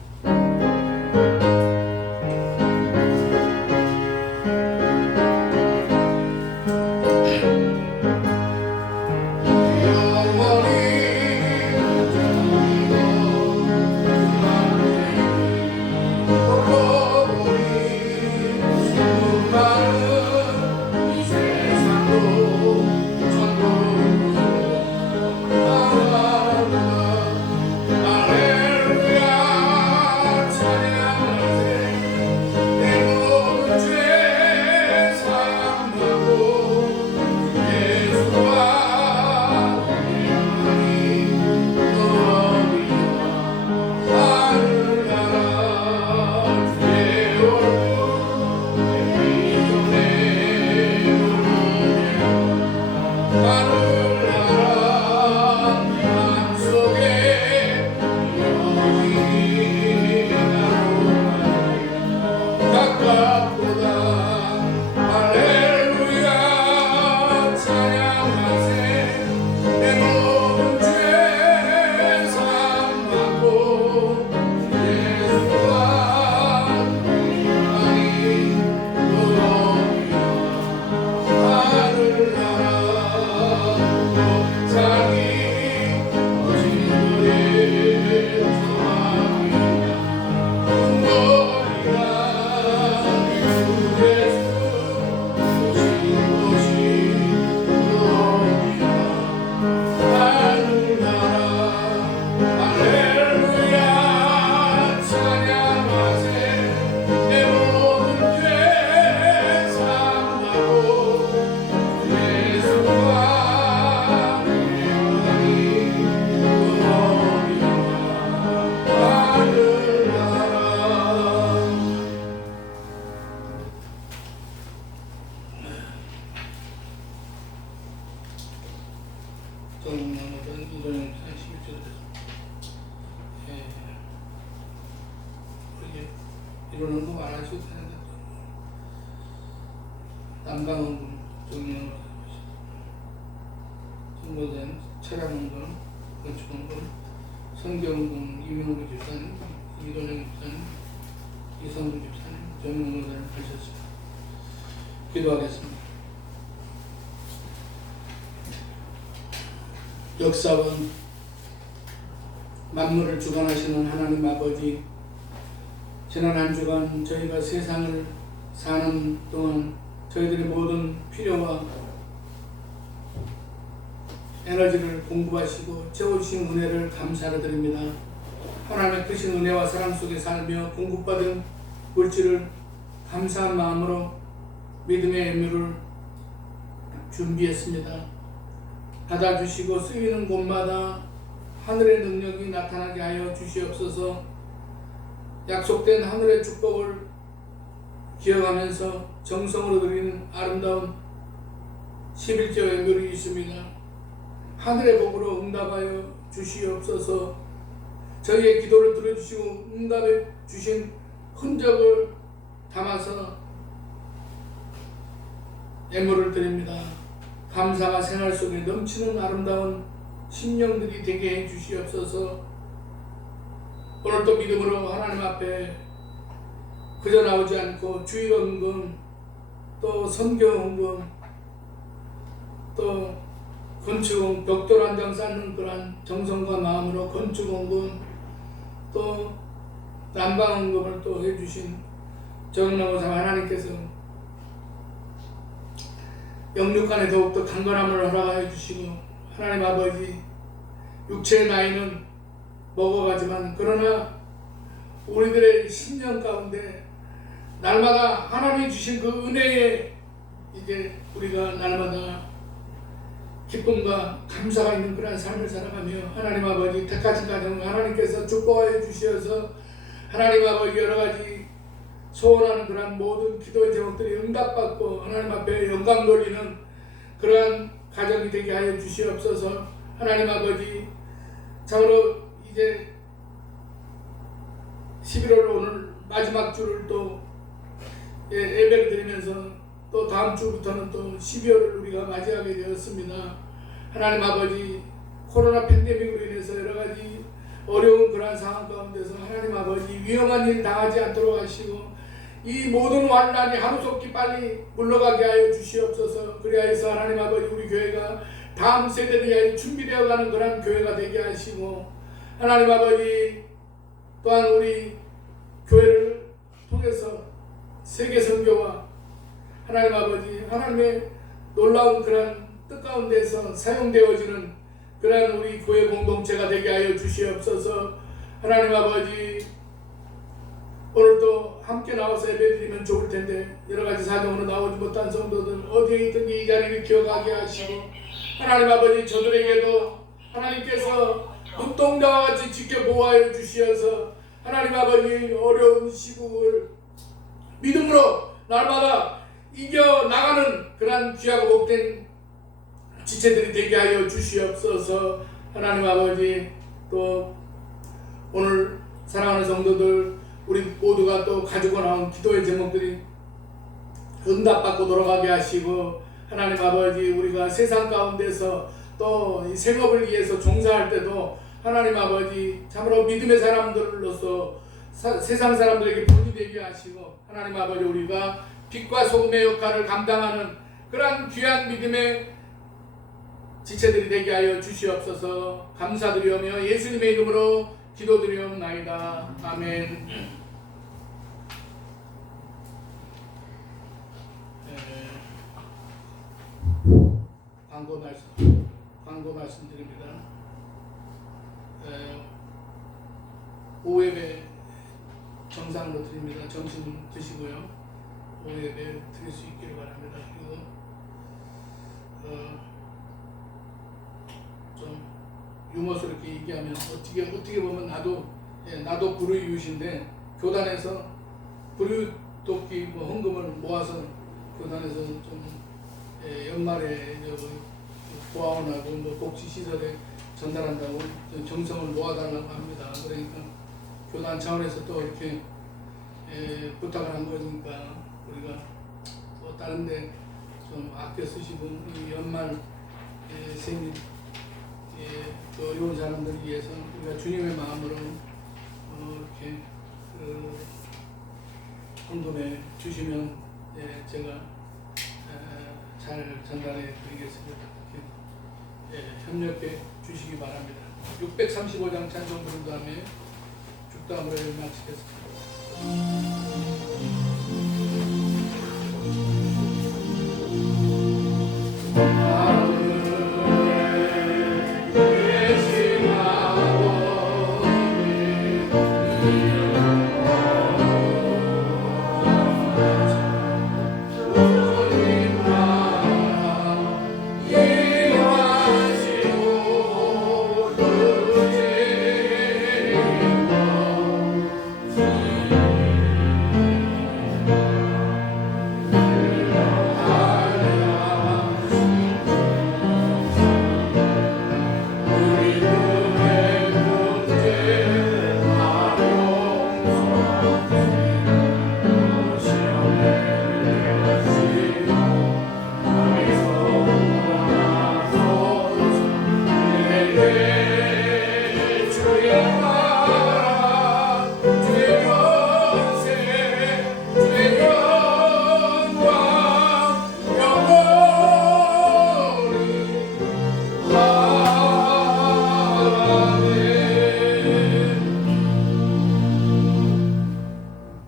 이러는 거 많아지고 되는데 남방운동 정리하는 정보된 차량운동, 건축운동, 성경운동 이명우 집사님, 이도령 집사님, 이성우 집사님, 정명운동을 하셨습니다. 기도하겠습니다. 역사원 만물을 주관하시는 하나님 아버지, 지난 한 주간 저희가 세상을 사는 동안 저희들의 모든 필요와 에너지를 공급하시고 채워주신 은혜를 감사를 드립니다. 하나님의 크신 은혜와 사랑 속에 살며 공급받은 물질을 감사한 마음으로 믿음의 의무를 준비했습니다. 받아주시고 쓰이는 곳마다 하늘의 능력이 나타나게 하여 주시옵소서. 약속된 하늘의 축복을 기억하면서 정성으로 드리는 아름다운 11조 예물이 있습니다. 하늘의 복으로 응답하여 주시옵소서. 저희의 기도를 들어주시고 응답해 주신 흔적을 담아서 예물을 드립니다. 감사가 생활 속에 넘치는 아름다운 심령들이 되게 해 주시옵소서. 오늘도 믿음으로 하나님 앞에 그저 나오지 않고 주일헌금, 또 성경헌금, 또 건축 벽돌 한 장 쌓는 그런 정성과 마음으로 건축헌금, 또 난방헌금을 또 해주신 정나무사 하나님께서 영육간에 더욱더 강건함을 허락하여 주시고, 하나님 아버지, 육체의 나이는 먹어가지만 그러나 우리들의 심령 가운데 날마다 하나님이 주신 그 은혜에 이제 우리가 날마다 기쁨과 감사가 있는 그런 삶을 살아가며 하나님 아버지 택하신 가정 하나님께서 축복하여 주셔서 하나님 아버지 여러가지 소원하는 그런 모든 기도의 제목들이 응답받고 하나님 앞에 영광 돌리는 그러한 가정이 되게 하여 주시옵소서. 하나님 아버지, 참으로 이제 11월 오늘 마지막 주를 또 예배를 드리면서 또 다음 주부터는 또 12월을 우리가 맞이하게 되었습니다. 하나님 아버지, 코로나 팬데믹으로 인해서 여러 가지 어려운 그러한 상황 가운데서 하나님 아버지 위험한 일 당하지 않도록 하시고 이 모든 환난이 하루속히 빨리 물러가게 하여 주시옵소서. 그리하여서 하나님 아버지 우리 교회가 다음 세대를 위하여 준비되어가는 그런 교회가 되게 하시고 하나님 아버지 또한 우리 교회를 통해서 세계 선교와 하나님 아버지 하나님의 놀라운 그런 뜻 가운데서 사용되어지는 그러한 우리 교회 공동체가 되게 하여 주시옵소서. 하나님 아버지 오늘도 함께 나와서 예배드리면 좋을 텐데 여러 가지 사정으로 나오지 못한 성도들 어디에 있든지 이 자리를 기억하게 하시고 하나님 아버지 저들에게도 하나님께서 눈동자와 같이 지켜보호하여 주시어서 하나님 아버지 어려운 시국을 믿음으로 날마다 이겨나가는 그러한 귀하고 복된 지체들이 되게 하여 주시옵소서. 하나님 아버지 또 오늘 사랑하는 성도들 우리 모두가 또 가지고 나온 기도의 제목들이 응답받고 돌아가게 하시고 하나님 아버지 우리가 세상 가운데서 또 이 생업을 위해서 종사할 때도 하나님 아버지 참으로 믿음의 사람들로서 세상 사람들에게 본이 되게 하시고 하나님 아버지 우리가 빛과 소금의 역할을 감당하는 그러한 귀한 믿음의 지체들이 되게 하여 주시옵소서. 감사드리오며 예수님의 이름으로 기도드리옵나이다. 아멘. 광고 말씀드립니다. 오후 예배 정상으로 드립니다. 점심 드시고요. 오후 예배 드릴 수 있기를 바랍니다. 그리고 좀 유머스럽게 얘기하면 어떻게 보면 나도 불우이웃인데 교단에서 불우이웃돕기 헌금을 모아서 교단에서 좀 연말에 보아원하고 복지 시설에 전달한다고 정성을 모아달라고 합니다. 그러니까 교단 차원에서 또 이렇게 부탁을 한 거니까 우리가 또 다른데 좀 아껴 쓰시고 이 연말 생일 또 어려운 사람들을 위해서 우리가 주님의 마음으로 이렇게 헌금해 주시면 제가 잘 전달해 드리겠습니다. 협력해 주시기 바랍니다. 635장 찬송 부른 다음에 죽담으로 마치겠습니다.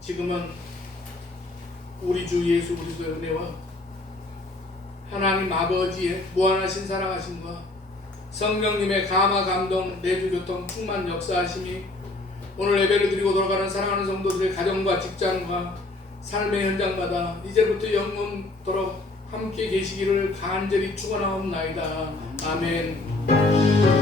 지금은 우리 주 예수 그리스도의 은혜와 하나님 아버지의 무한하신 사랑하심과 성령님의 감화 감동 내주 교통 충만 역사하심이 오늘 예배를 드리고 돌아가는 사랑하는 성도들의 가정과 직장과 삶의 현장마다 이제부터 영원토록 함께 계시기를 간절히 축원하옵나이다. 아멘.